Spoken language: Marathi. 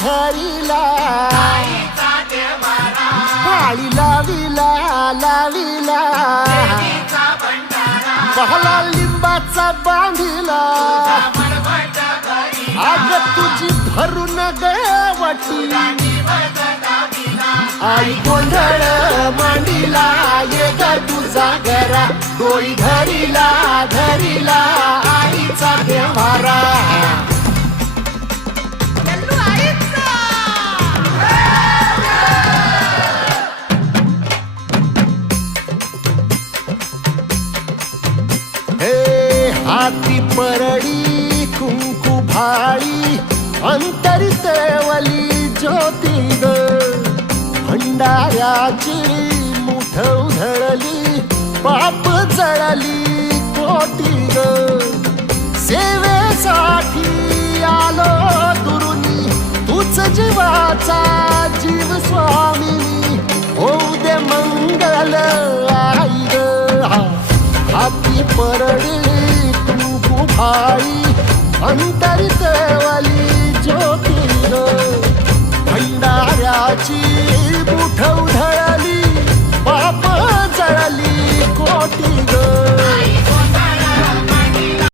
धरिला पाळी लाविला लाविला पहला लिंबाचा बांधिला आग तुझी भरून गवटी आई गोंधळ मांडिला ये ग तुझा घरा डोळी धरिला धरिला आईचा देवारा हे हाती परडी कुंकू भाळी अंतरित वली ज्योती ग भंडाऱ्याची मुठ उधळली पाप जळली कोटी ग सेवेसाठी आलो दुरुनी तूच जीवाचा जीव स्वामिनी होऊ दे मंगल आई ग हाती परडी कुंकू भाळी अंतरित वली